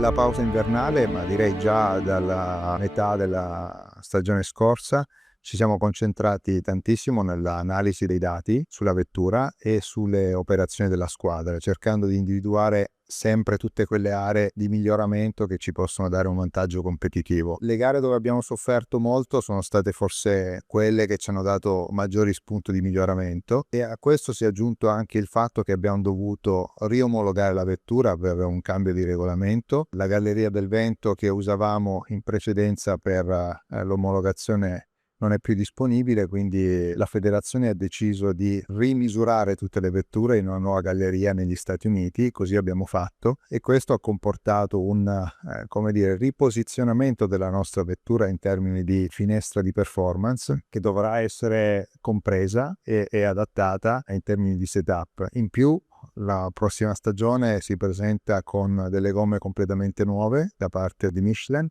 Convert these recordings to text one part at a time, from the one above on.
la pausa invernale, ma direi già dalla metà della stagione scorsa, ci siamo concentrati tantissimo nell'analisi dei dati sulla vettura e sulle operazioni della squadra, cercando di individuare sempre tutte quelle aree di miglioramento che ci possono dare un vantaggio competitivo. Le gare dove abbiamo sofferto molto sono state forse quelle che ci hanno dato maggiori spunti di miglioramento, e a questo si è aggiunto anche il fatto che abbiamo dovuto riomologare la vettura per un cambio di regolamento. La galleria del vento che usavamo in precedenza per l'omologazione non è più disponibile, quindi la federazione ha deciso di rimisurare tutte le vetture in una nuova galleria negli Stati Uniti. Così abbiamo fatto, e questo ha comportato un riposizionamento della nostra vettura in termini di finestra di performance, che dovrà essere compresa e adattata in termini di setup. In più, la prossima stagione si presenta con delle gomme completamente nuove da parte di Michelin,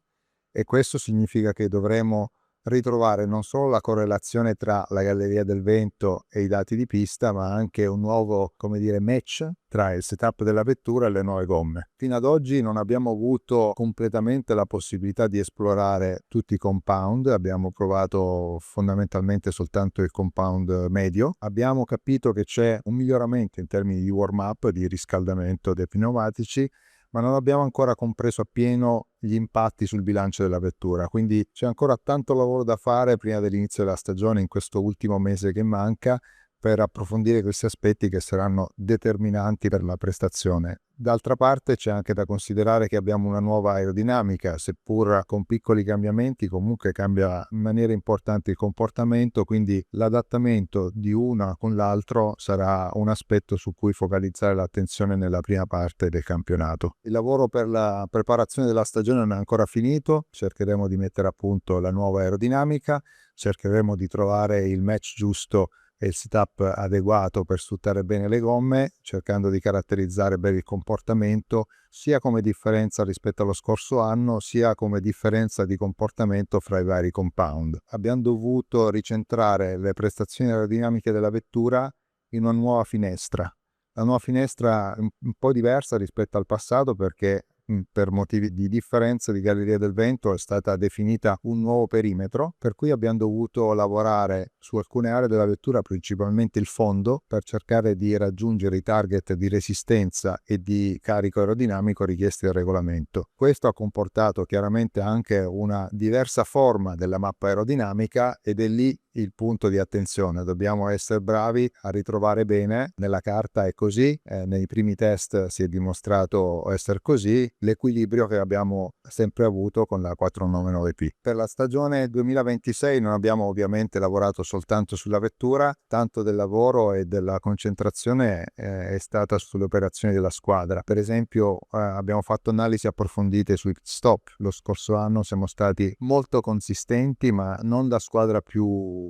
e questo significa che dovremo ritrovare non solo la correlazione tra la galleria del vento e i dati di pista, ma anche un nuovo, match tra il setup della vettura e le nuove gomme. Fino ad oggi non abbiamo avuto completamente la possibilità di esplorare tutti i compound, abbiamo provato fondamentalmente soltanto il compound medio. Abbiamo capito che c'è un miglioramento in termini di warm-up, di riscaldamento dei pneumatici, ma non abbiamo ancora compreso appieno gli impatti sul bilancio della vettura, quindi c'è ancora tanto lavoro da fare prima dell'inizio della stagione, in questo ultimo mese che manca, per approfondire questi aspetti che saranno determinanti per la prestazione. D'altra parte c'è anche da considerare che abbiamo una nuova aerodinamica, seppur con piccoli cambiamenti, comunque cambia in maniera importante il comportamento, quindi l'adattamento di una con l'altro sarà un aspetto su cui focalizzare l'attenzione nella prima parte del campionato. Il lavoro per la preparazione della stagione non è ancora finito, cercheremo di mettere a punto la nuova aerodinamica, cercheremo di trovare il match giusto e il setup adeguato per sfruttare bene le gomme, cercando di caratterizzare bene il comportamento, sia come differenza rispetto allo scorso anno, sia come differenza di comportamento fra i vari compound. Abbiamo dovuto ricentrare le prestazioni aerodinamiche della vettura in una nuova finestra. La nuova finestra è un po' diversa rispetto al passato, perché per motivi di differenza di galleria del vento è stata definita un nuovo perimetro, per cui abbiamo dovuto lavorare su alcune aree della vettura, principalmente il fondo, per cercare di raggiungere i target di resistenza e di carico aerodinamico richiesti dal regolamento. Questo ha comportato chiaramente anche una diversa forma della mappa aerodinamica, ed è lì il punto di attenzione. Dobbiamo essere bravi a ritrovare bene. Nella carta è così, nei primi test si è dimostrato essere così, l'equilibrio che abbiamo sempre avuto con la 499P. Per la stagione 2026 non abbiamo ovviamente lavorato soltanto sulla vettura, tanto del lavoro e della concentrazione è stata sulle operazioni della squadra. Per esempio abbiamo fatto analisi approfondite sui pit stop. Lo scorso anno siamo stati molto consistenti, ma non la squadra più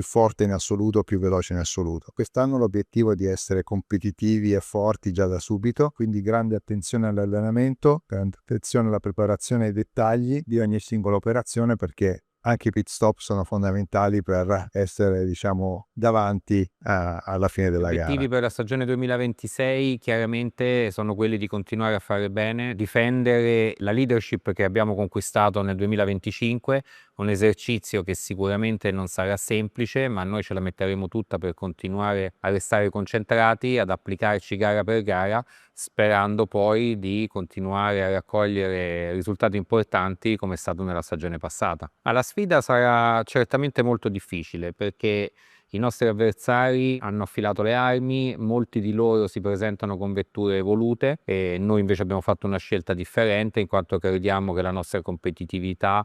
forte in assoluto, più veloce in assoluto. Quest'anno l'obiettivo è di essere competitivi e forti già da subito, quindi grande attenzione all'allenamento, grande attenzione alla preparazione ai dettagli di ogni singola operazione, perché anche i pit stop sono fondamentali per essere, davanti alla fine della gara. Gli obiettivi per la stagione 2026 chiaramente sono quelli di continuare a fare bene, difendere la leadership che abbiamo conquistato nel 2025, un esercizio che sicuramente non sarà semplice, ma noi ce la metteremo tutta per continuare a restare concentrati, ad applicarci gara per gara, sperando poi di continuare a raccogliere risultati importanti come è stato nella stagione passata. Ma la sfida sarà certamente molto difficile, perché i nostri avversari hanno affilato le armi, molti di loro si presentano con vetture evolute e noi invece abbiamo fatto una scelta differente, in quanto crediamo che la nostra competitività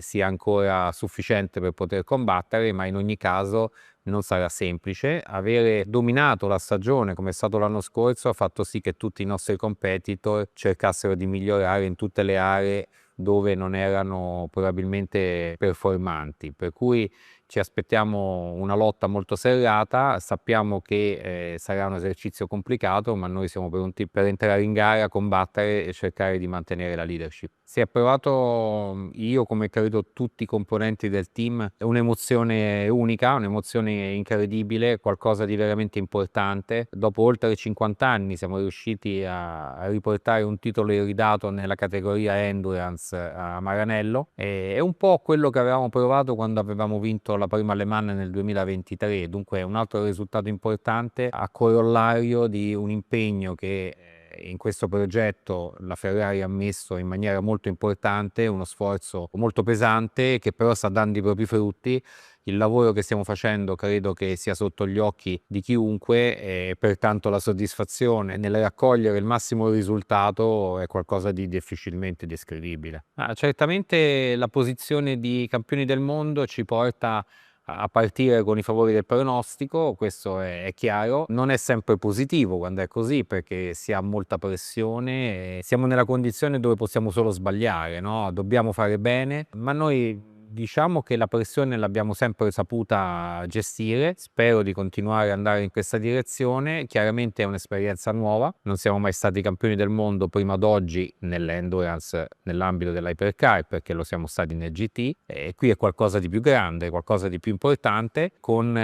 sia ancora sufficiente per poter combattere, ma in ogni caso non sarà semplice. Avere dominato la stagione come è stato l'anno scorso ha fatto sì che tutti i nostri competitor cercassero di migliorare in tutte le aree dove non erano probabilmente performanti, per cui ci aspettiamo una lotta molto serrata. Sappiamo che sarà un esercizio complicato, ma noi siamo pronti per entrare in gara, combattere e cercare di mantenere la leadership. Si è provato, io come credo tutti i componenti del team, è un'emozione unica, un'emozione incredibile, qualcosa di veramente importante. Dopo oltre 50 anni siamo riusciti a riportare un titolo iridato nella categoria Endurance a Maranello. È un po' quello che avevamo provato quando avevamo vinto la prima Le Mans nel 2023, dunque è un altro risultato importante a corollario di un impegno che in questo progetto la Ferrari ha messo in maniera molto importante, uno sforzo molto pesante che però sta dando i propri frutti. Il lavoro che stiamo facendo credo che sia sotto gli occhi di chiunque e pertanto la soddisfazione nel raccogliere il massimo risultato è qualcosa di difficilmente descrivibile. Certamente la posizione di campioni del mondo ci porta a partire con i favori del pronostico, questo è chiaro. Non è sempre positivo quando è così, perché si ha molta pressione e siamo nella condizione dove possiamo solo sbagliare, no? Dobbiamo fare bene, ma noi diciamo che la pressione l'abbiamo sempre saputa gestire. Spero di continuare ad andare in questa direzione. Chiaramente è un'esperienza nuova, non siamo mai stati campioni del mondo prima d'oggi nell'endurance nell'ambito dell'hypercar, perché lo siamo stati nel GT, e qui è qualcosa di più grande, qualcosa di più importante. Con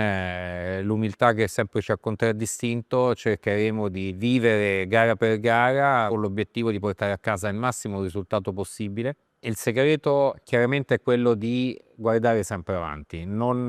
l'umiltà che sempre ci ha contraddistinto cercheremo di vivere gara per gara con l'obiettivo di portare a casa il massimo risultato possibile. Il segreto chiaramente è quello di guardare sempre avanti, non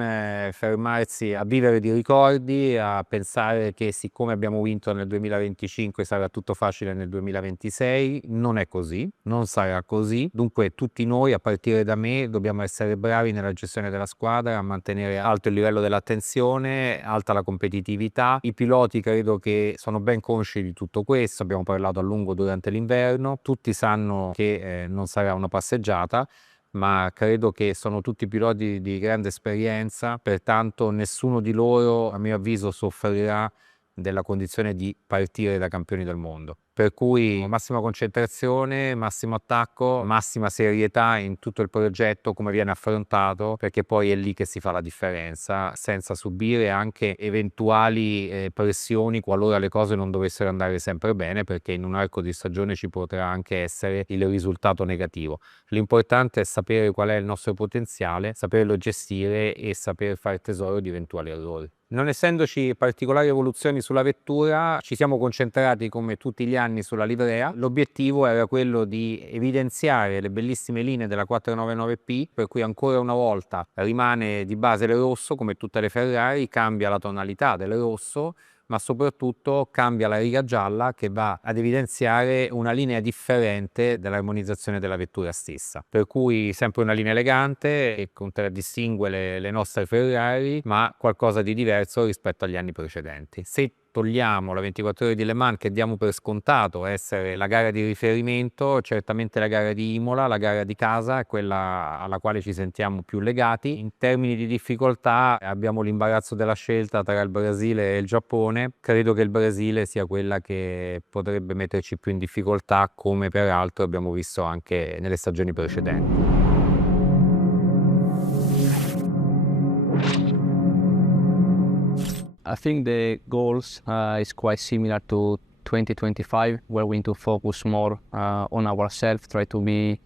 fermarsi a vivere di ricordi, a pensare che siccome abbiamo vinto nel 2025 sarà tutto facile nel 2026. Non è così, non sarà così. Dunque tutti noi, a partire da me, dobbiamo essere bravi nella gestione della squadra, a mantenere alto il livello dell'attenzione, alta la competitività. I piloti credo che sono ben consci di tutto questo, abbiamo parlato a lungo durante l'inverno, tutti sanno che non sarà una passeggiata, ma credo che sono tutti piloti di grande esperienza, pertanto nessuno di loro, a mio avviso, soffrirà della condizione di partire da campioni del mondo. Per cui massima concentrazione, massimo attacco, massima serietà in tutto il progetto, come viene affrontato, perché poi è lì che si fa la differenza, senza subire anche eventuali pressioni qualora le cose non dovessero andare sempre bene, perché in un arco di stagione ci potrà anche essere il risultato negativo. L'importante è sapere qual è il nostro potenziale, saperlo gestire e saper fare tesoro di eventuali errori. Non essendoci particolari evoluzioni sulla vettura, ci siamo concentrati come tutti gli anni sulla livrea. L'obiettivo era quello di evidenziare le bellissime linee della 499P, per cui ancora una volta rimane di base il rosso come tutte le Ferrari, cambia la tonalità del rosso, ma soprattutto cambia la riga gialla che va ad evidenziare una linea differente dell'armonizzazione della vettura stessa. Per cui sempre una linea elegante che contraddistingue le nostre Ferrari, ma qualcosa di diverso rispetto agli anni precedenti. Se togliamo la 24 ore di Le Mans, che diamo per scontato essere la gara di riferimento, certamente la gara di Imola, la gara di casa, è quella alla quale ci sentiamo più legati. In termini di difficoltà abbiamo l'imbarazzo della scelta tra il Brasile e il Giappone. Credo che il Brasile sia quella che potrebbe metterci più in difficoltà, come peraltro abbiamo visto anche nelle stagioni precedenti. I think the goals is quite similar to 2025, where we need to focus more on ourselves, try to be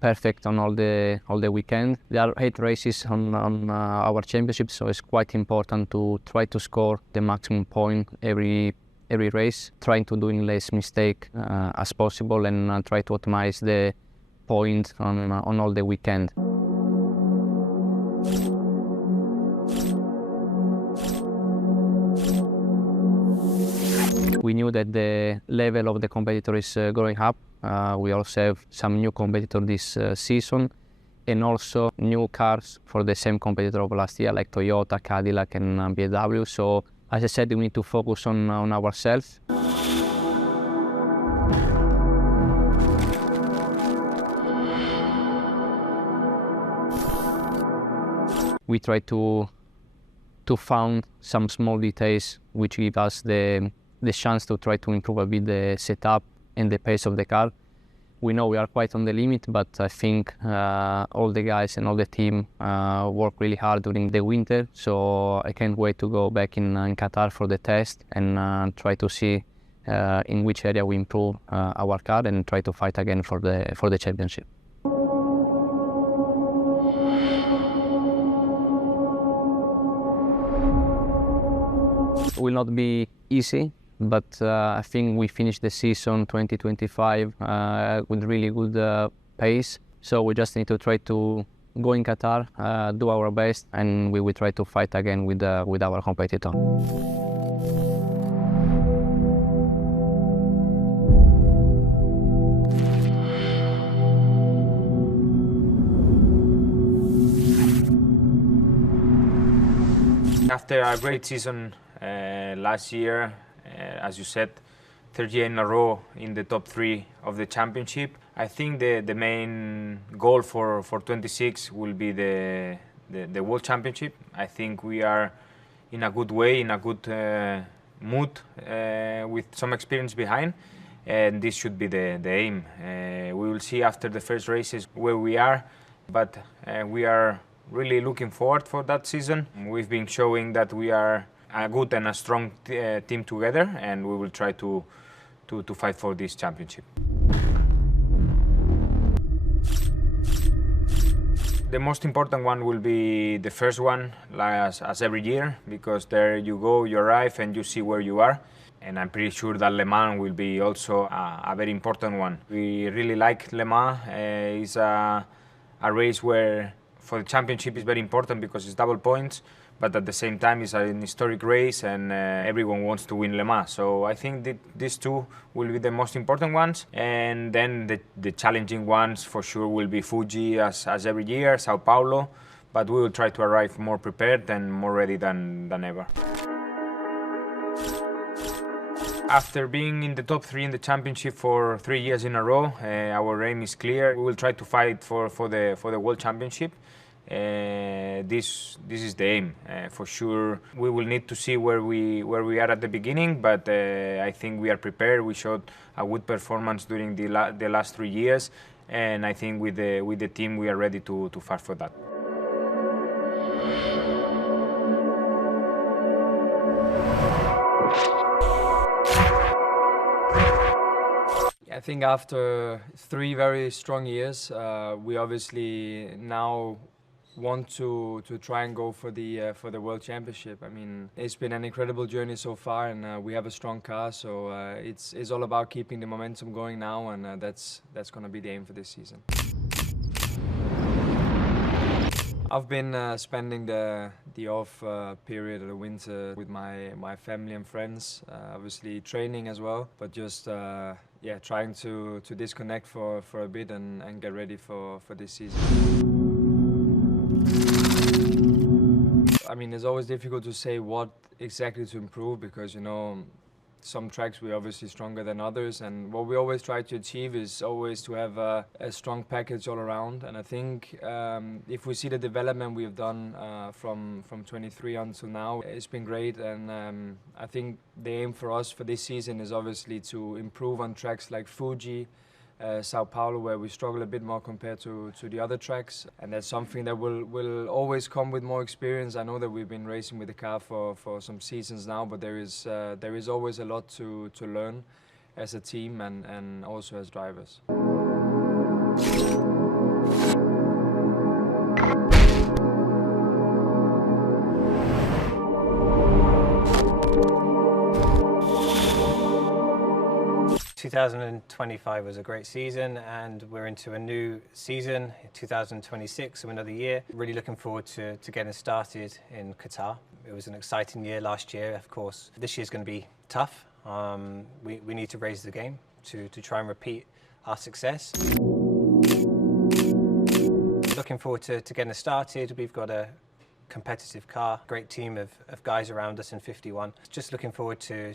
perfect on all the weekend. There are 8 races on our championship, so it's quite important to try to score the maximum point every race, trying to doing less mistake as possible, and try to optimize the point on all the weekend. We knew that the level of the competitor is growing up. We also have some new competitor this season, and also new cars for the same competitor of last year, like Toyota, Cadillac, and BMW. So, as I said, we need to focus on ourselves. We try to find some small details which give us the chance to try to improve a bit the setup and the pace of the car. We know we are quite on the limit, but I think all the guys and all the team work really hard during the winter, so I can't wait to go back in Qatar for the test and try to see in which area we improve our car and try to fight again for the championship. It will not be easy, but I think we finished the season 2025 with really good pace. So we just need to try to go in Qatar, do our best, and we will try to fight again with our competitor. After a great season last year, as you said, third year in a row in the top 3 of the championship, I think the main goal for 26 will be the World Championship. I think we are in a good way, in a good mood, with some experience behind, and this should be the aim. We will see after the first races where we are, but we are really looking forward for that season. We've been showing that we are a good and a strong team together, and we will try to fight for this championship. The most important one will be the first one, as every year, because there you go, you arrive and you see where you are. And I'm pretty sure that Le Mans will be also a very important one. We really like Le Mans. It's a race where for the championship is very important because it's double points, but at the same time it's an historic race and everyone wants to win Le Mans. So I think that these two will be the most important ones, and then the challenging ones for sure will be Fuji as every year, Sao Paulo, but we will try to arrive more prepared and more ready than ever. After being in the top 3 in the championship for 3 years in a row, our aim is clear. We will try to fight for the World Championship. This is the aim. For sure, we will need to see where we are at the beginning, but I think we are prepared. We showed a good performance during the last 3 years, and I think with the team we are ready to fight for that. I think after 3 very strong years, we obviously now want to try and go for the World Championship. I mean, it's been an incredible journey so far, and we have a strong car, so it's all about keeping the momentum going now, and that's going to be the aim for this season. I've been spending the off period of the winter with my family and friends, obviously training as well, but just trying to disconnect for a bit and get ready for this season. I mean, it's always difficult to say what exactly to improve because, you know, some tracks we're obviously stronger than others, and what we always try to achieve is always to have a strong package all around. And I think if we see the development we've done from 23 until now, it's been great. And I think the aim for us for this season is obviously to improve on tracks like Fuji, Sao Paulo, where we struggle a bit more compared to the other tracks, and that's something that will always come with more experience. I know that we've been racing with the car for some seasons now, but there is always a lot to learn as a team and also as drivers. 2025 was a great season, and we're into a new season, 2026, so another year. Really looking forward to getting started in Qatar. It was an exciting year last year. Of course, this year's going to be tough. We need to raise the game to try and repeat our success. Looking forward to getting started. We've got a competitive car, great team of guys around us in 51. Just looking forward to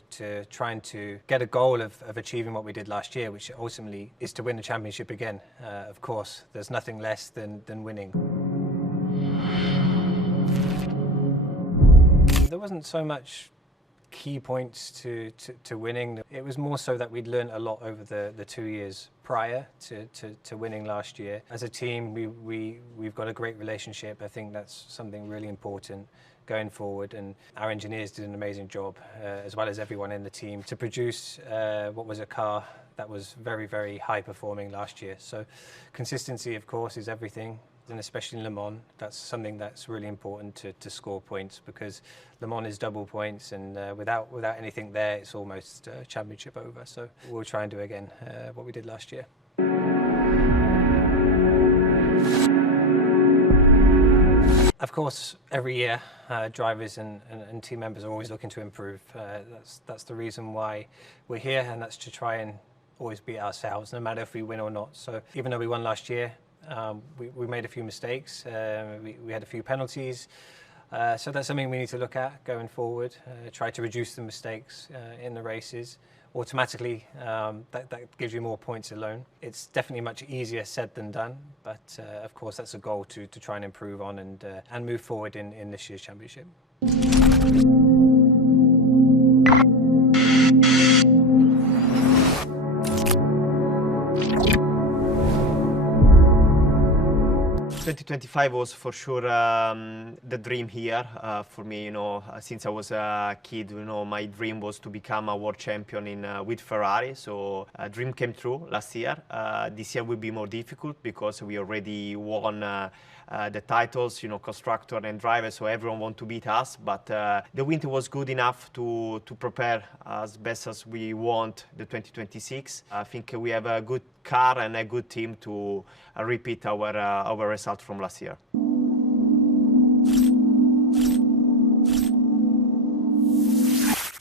trying to get a goal of achieving what we did last year, which ultimately is to win the championship again. Of course, there's nothing less than winning. There wasn't so much key points to winning. It was more so that we'd learned a lot over the 2 years prior to winning last year. As a team, we've got a great relationship. I think that's something really important going forward, and our engineers did an amazing job, as well as everyone in the team, to produce what was a car that was very, very high performing last year. So consistency, of course, is everything. And especially in Le Mans, that's something that's really important to score points, because Le Mans is double points, and without anything there, it's almost championship over. So we'll try and do again what we did last year. Of course, every year, drivers and team members are always looking to improve. That's the reason why we're here, and that's to try and always beat ourselves, no matter if we win or not. So even though we won last year, we made a few mistakes, we had a few penalties, so that's something we need to look at going forward, try to reduce the mistakes in the races. Automatically, that gives you more points alone. It's definitely much easier said than done, but of course that's a goal to try and improve on and move forward in this year's championship. '25 was for sure the dream here for me. You know, since I was a kid, you know, my dream was to become a world champion with Ferrari. So a dream came true last year. This year will be more difficult because we already won the titles, you know, constructor and driver. So everyone wants to beat us. But the winter was good enough to prepare as best as we want the 2026. I think we have a good car and a good team to repeat our result from last year.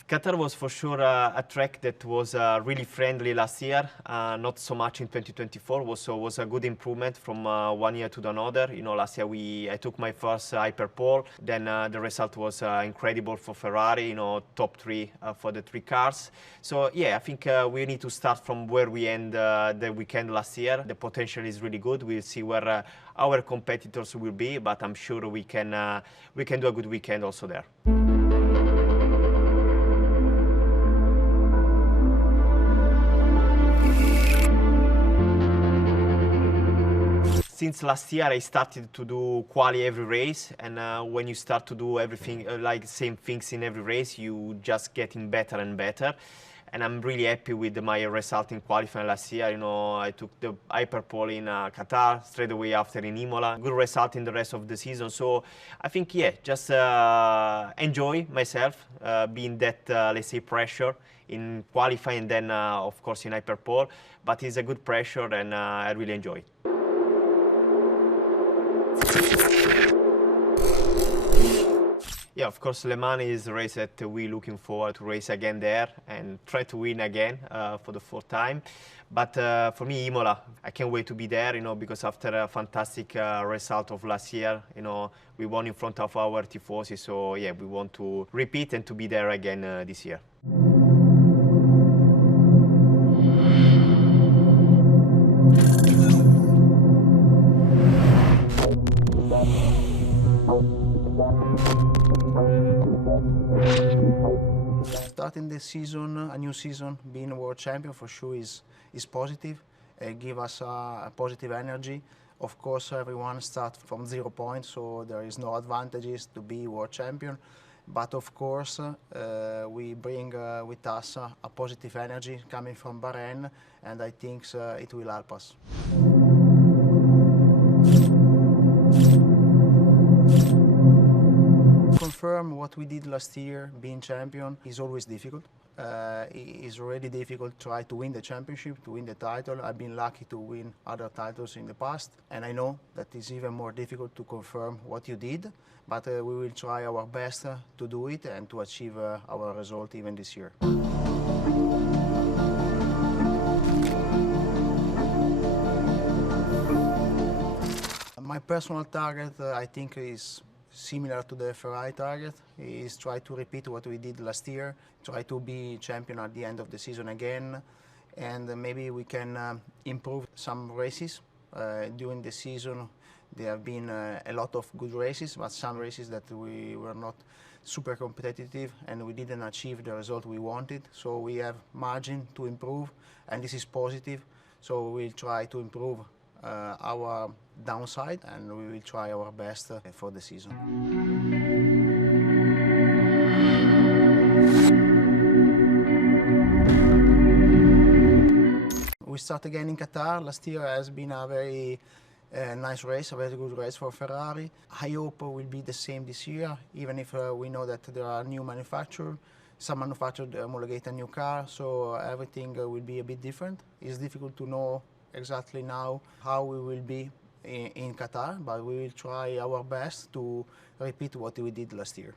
Qatar was for sure a track that was really friendly last year, not so much in 2024, so was a good improvement from one year to another. You know, last year I took my first Hypercar, then the result was incredible for Ferrari, you know, top 3 for the 3 cars. So yeah, I think we need to start from where we end the weekend last year. The potential is really good. We'll see where our competitors will be, but I'm sure we can do a good weekend also there. Since last year, I started to do quali every race, and when you start to do everything, like same things in every race, you just getting better and better. And I'm really happy with my result in qualifying last year. You know, I took the Hypercar in Qatar, straight away after in Imola. Good result in the rest of the season. So I think, yeah, just enjoy myself, being that, let's say, pressure in qualifying, then of course in Hypercar. But it's a good pressure, and I really enjoy it. Yeah, of course, Le Mans is a race that we're looking forward to race again there and try to win again for the 4th time. But for me, Imola, I can't wait to be there, you know, because after a fantastic result of last year, you know, we won in front of our tifosi. So yeah, we want to repeat and to be there again this year. Starting this season, a new season, being a world champion for sure is positive, give us a positive energy. Of course, everyone starts from 0 points, so there is no advantages to be world champion. But of course, we bring with us a positive energy coming from Bahrain, and I think it will help us. Confirm what we did last year, being champion, is always difficult. It's already difficult to try to win the championship, to win the title. I've been lucky to win other titles in the past, and I know that it's even more difficult to confirm what you did, but we will try our best to do it and to achieve our result even this year. My personal target, I think, is similar to the Ferrari target, is try to repeat what we did last year, try to be champion at the end of the season again, and maybe we can improve some races during the season There have been a lot of good races, but some races that we were not super competitive and we didn't achieve the result we wanted. So we have margin to improve, and this is positive. So we'll try to improve our downside, and we will try our best for the season. We start again in Qatar. Last year has been a very nice race, a very good race for Ferrari. I hope it will be the same this year, even if we know that there are new manufacturers. Some manufacturers homologate a new car, so everything will be a bit different. It's difficult to know exactly now how we will be in Qatar, but we will try our best to repeat what we did last year.